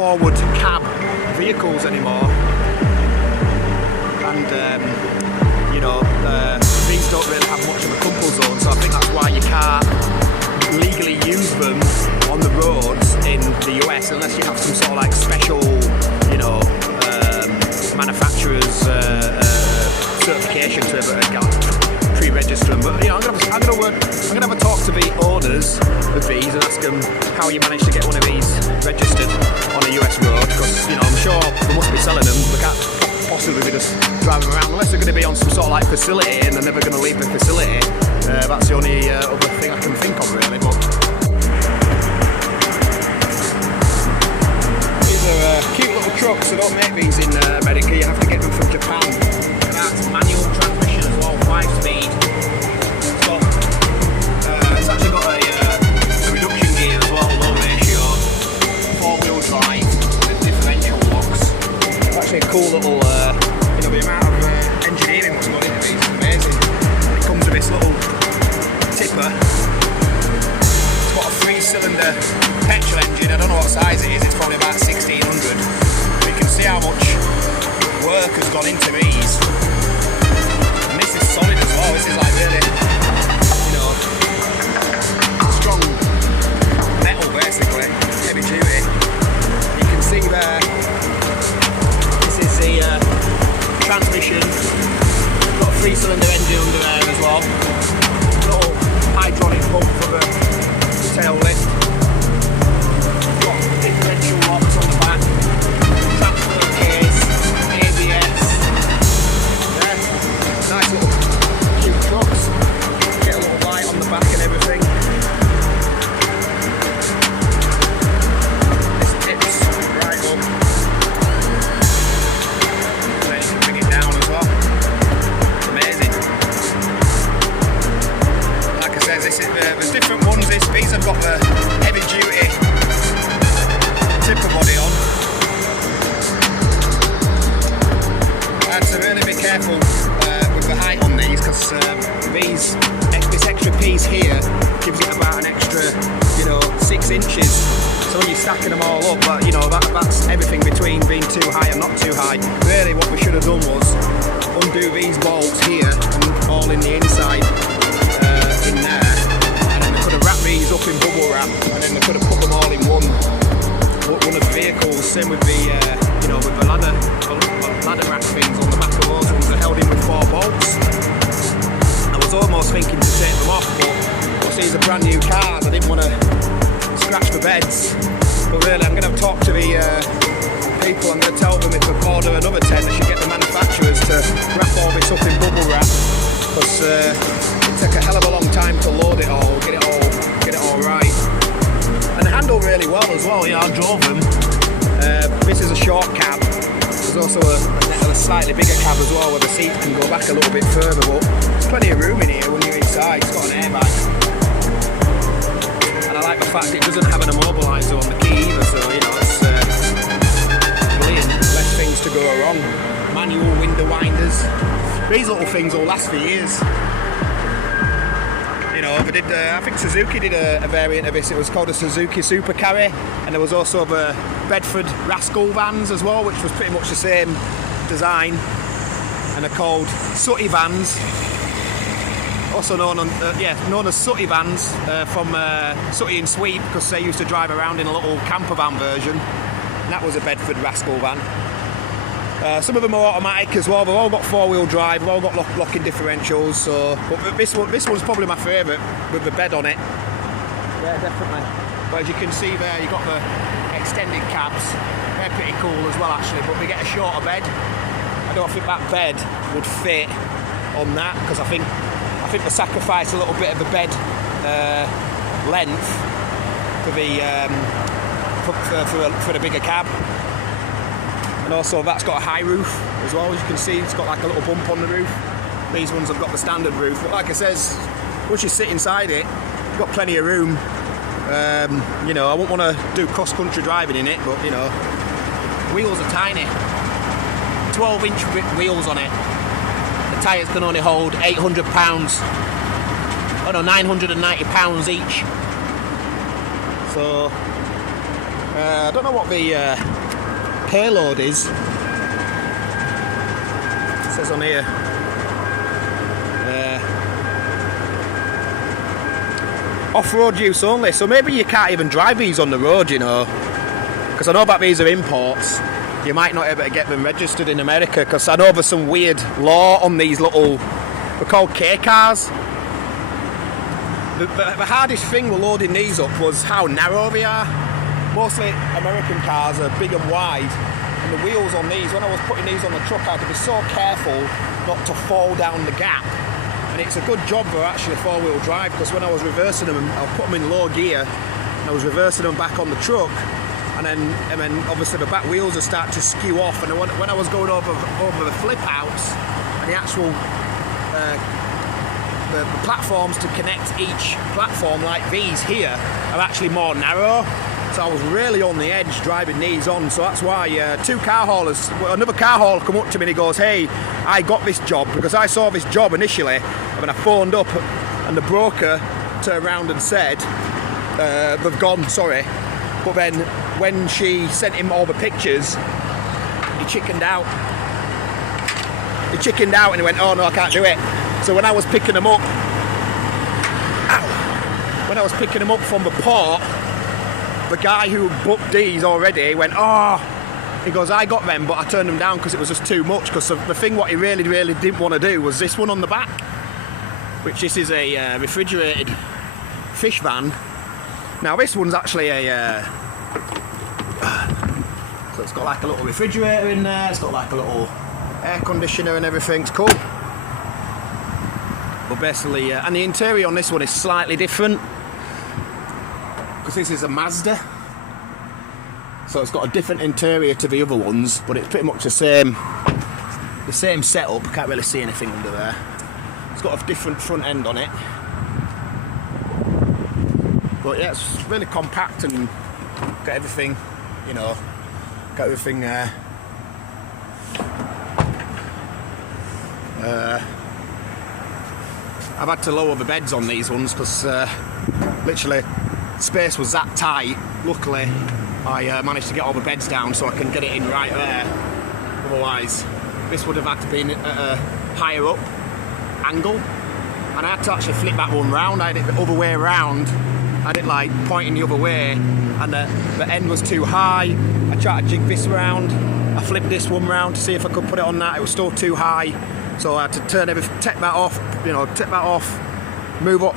forward cab vehicles anymore, and these don't really have much of a comfort zone, so I think that's why you can't legally use them on the roads in the US unless you have some sort of like special, manufacturer's certification to pre-register them. But I'm gonna have a talk to the owners of these and ask them how you managed to get one of these registered on a US road, because I'm sure they must be selling them. They can't possibly be just driving around unless they're going to be on some sort of like facility and they're never going to leave the facility. That's the only other thing I can think of really. But these are cute little trucks. They don't make these in America. You have to get them from Japan. That's manual transmission as well, 5-speed. So it's actually got a reduction gear as well, low ratio, 4-wheel drive with differential locks. It's actually a cool little, the amount of engineering that's gone into these is amazing. It comes with this little tipper. It's got a 3-cylinder petrol engine. I don't know what size it is. It's probably about 1600. But you can see how much work has gone into these. And this is solid as well. This is like really, strong metal basically, heavy duty. You can see there, this is the transmission. Got a 3-cylinder engine under there as well. Little hydraulic pump for the tail lift. Got differential locks on the back. Transfer case, ABS. Yeah, nice little cute trucks. Get a little light on the back and everything. This tips right up. And then you can bring it down as well. Amazing. Like I said, there's different ones. These have got the heavy duty tipper body on. I had to really be careful with the height on these, because this extra piece here gives it about an extra 6 inches. So when you're stacking them all up, that's everything between being too high and not too high. Really what we should have done was undo these bolts here and all in the inside in there, and then they could have wrapped these up in bubble wrap, and then they could have put them all in one of the vehicles. Same with the with the ladder rack things on the back of those ones. They're held in with 4 bolts. I was almost thinking to take them off, but these are brand new cars. I didn't want to scratch the beds. But really, I'm going to talk to the people. I'm going to tell them if they order another 10, they should get the manufacturers to wrap all this up in bubble wrap, because it took a hell of a long time to load it all, get it all right. And they handle really well as well. I drove them. This is a short cab. There's also a slightly bigger cab as well, where the seat can go back a little bit further, but there's plenty of room in here when you're inside. It's got an airbag. And I like the fact it doesn't have an immobiliser on the key either, so it's brilliant. Less things to go wrong. Manual window winders. These little things will last for years. I think Suzuki did a variant of this. It was called a Suzuki Super Carry, and there was also the Bedford Rascal vans as well, which was pretty much the same design, and they're called Sooty vans, also known as Sooty vans from Sooty and Sweep, because they used to drive around in a little camper van version, and that was a Bedford Rascal van. Some of them are automatic as well. They've all got 4-wheel drive. They've all got locking differentials. But this one's probably my favourite, with the bed on it. Yeah, definitely. But as you can see there, you've got the extended cabs. They're pretty cool as well, actually. But we get a shorter bed. I don't think that bed would fit on that, because I think they sacrifice a little bit of the bed length for the bigger cab. And also that's got a high roof as well. As you can see, it's got like a little bump on the roof. These ones have got the standard roof, but like I says, once you sit inside it, you've got plenty of room. I wouldn't want to do cross-country driving in it, but wheels are tiny. 12-inch wheels on it. The tyres can only hold 800 pounds. 990 pounds each. So I don't know what the payload is. It says on here. Off-road use only, so maybe you can't even drive these on the road, you know, because I know that these are imports. You might not be able to get them registered in America, because I know there's some weird law on these little, they're called K cars. The hardest thing with loading these up was how narrow they are. Mostly American cars are big and wide, and the wheels on these, when I was putting these on the truck, I had to be so careful not to fall down the gap. And it's a good job for actually four-wheel drive, because when I was reversing them, I put them in low gear and I was reversing them back on the truck, and then obviously the back wheels would start to skew off, and when I was going over the flip outs and the actual the platforms to connect each platform like these here are actually more narrow, so I was really on the edge driving these on. So that's why another car hauler come up to me and he goes, hey, I got this job, because I saw this job initially, and when I phoned up and the broker turned around and said they've gone, sorry, but then when she sent him all the pictures, he chickened out and he went, oh no, I can't do it. So when I was picking them up from the port, the guy who booked these already went, oh, he goes, I got them, but I turned them down because it was just too much, because the thing what he really didn't want to do was this one on the back, which this is a refrigerated fish van. Now this one's actually a so it's got like a little refrigerator in there, it's got like a little air conditioner and everything, it's cool. But basically, and the interior on this one is slightly different, because this is a Mazda, so it's got a different interior to the other ones, but it's pretty much the same setup. Can't really see anything under there. It's got a different front end on it, but yeah, it's really compact and got everything, you know, got everything I've had to lower the beds on these ones because literally space was that tight. Luckily I managed to get all the beds down so I can get it in right there. Otherwise this would have had to be at a higher up angle, and I had to actually flip that one round. I had it the other way around. I had it like pointing the other way, and the end was too high. I tried to jig this round. I flipped this one round to see if I could put it on that. It was still too high, so I had to take that off, move up,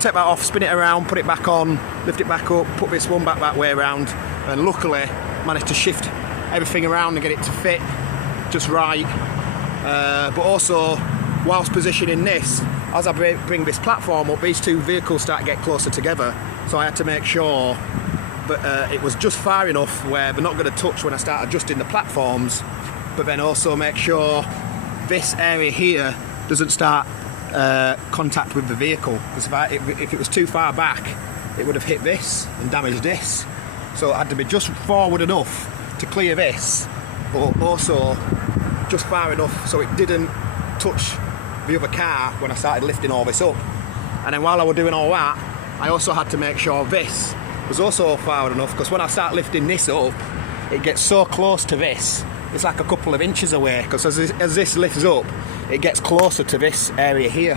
take that off, spin it around, put it back on, lift it back up, put this one back that way around, and luckily managed to shift everything around and get it to fit just right. But also, whilst positioning this, as I bring this platform up, these two vehicles start to get closer together, so I had to make sure that it was just far enough where they're not going to touch when I start adjusting the platforms, but then also make sure this area here doesn't start contact with the vehicle, because if it was too far back it would have hit this and damaged this. So I had to be just forward enough to clear this, but also just far enough so it didn't touch the other car when I started lifting all this up. And then while I was doing all that, I also had to make sure this was also far enough, because when I start lifting this up, it gets so close to this, it's like a couple of inches away, because as this lifts up, it gets closer to this area here.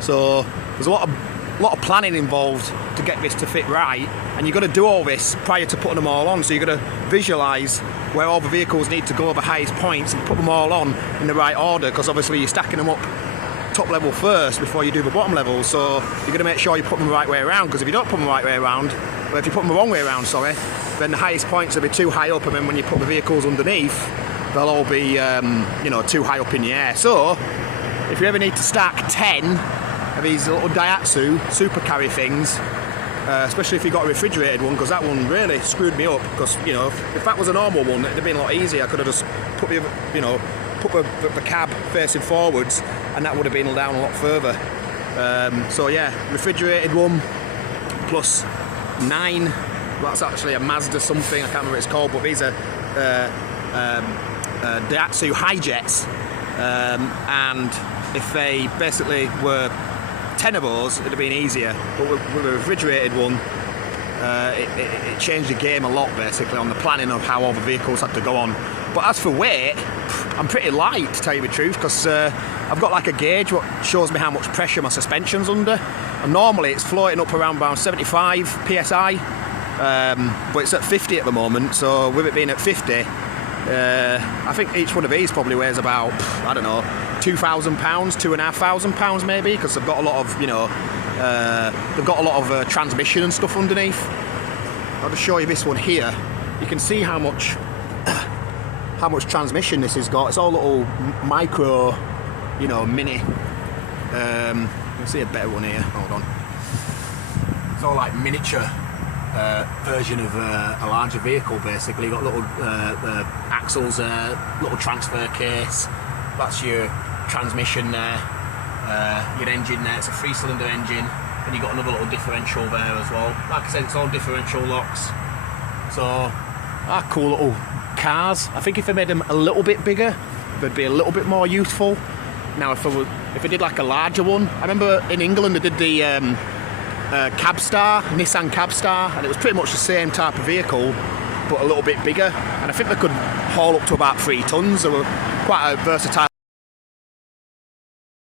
So there's a lot of planning involved to get this to fit right, and you've got to do all this prior to putting them all on. So you've got to visualise where all the vehicles need to go, the highest points, and put them all on in the right order, because obviously you're stacking them up top level first before you do the bottom level. So you're going to make sure you put them the right way around, because if you don't put them the right way around, or if you put them the wrong way around, sorry, then the highest points will be too high up, and then when you put the vehicles underneath, they'll all be too high up in the air. So if you ever need to stack 10 of these little Daihatsu super carry things, especially if you've got a refrigerated one, because that one really screwed me up, because if that was a normal one, it'd have been a lot easier. I could have just put the cab facing forwards, and that would have been down a lot further. So yeah, refrigerated one plus 9. That's actually a Mazda something, I can't remember what it's called, but these are Daihatsu Hi-Jets, and if they basically were 10 of those, it'd have been easier. But with a refrigerated one, it changed the game a lot, basically, on the planning of how all the vehicles had to go on. But as for weight, I'm pretty light, to tell you the truth, because I've got like a gauge what shows me how much pressure my suspension's under, and normally it's floating up around 75 psi, but it's at 50 at the moment. So with it being at 50, I think each one of these probably weighs about, I don't know, 2,000 pounds, 2,500 pounds maybe, because they've got a lot of, you know, they've got a lot of transmission and stuff underneath. I'll just show you this one here. You can see how much transmission this has got. It's all little micro, you know, mini. You can see a better one here. Hold on. It's all like miniature version of a larger vehicle, basically. You've got little axles, little transfer case. That's your transmission there. Your engine there. It's a 3-cylinder engine, and you've got another little differential there as well. Like I said, it's all differential locks. So, cool little cars. I think if I made them a little bit bigger, they'd be a little bit more useful. Now, if I did like a larger one, I remember in England they did the Cabstar, Nissan Cabstar, and it was pretty much the same type of vehicle, but a little bit bigger. And I think they could haul up to about 3 tons. They were quite a versatile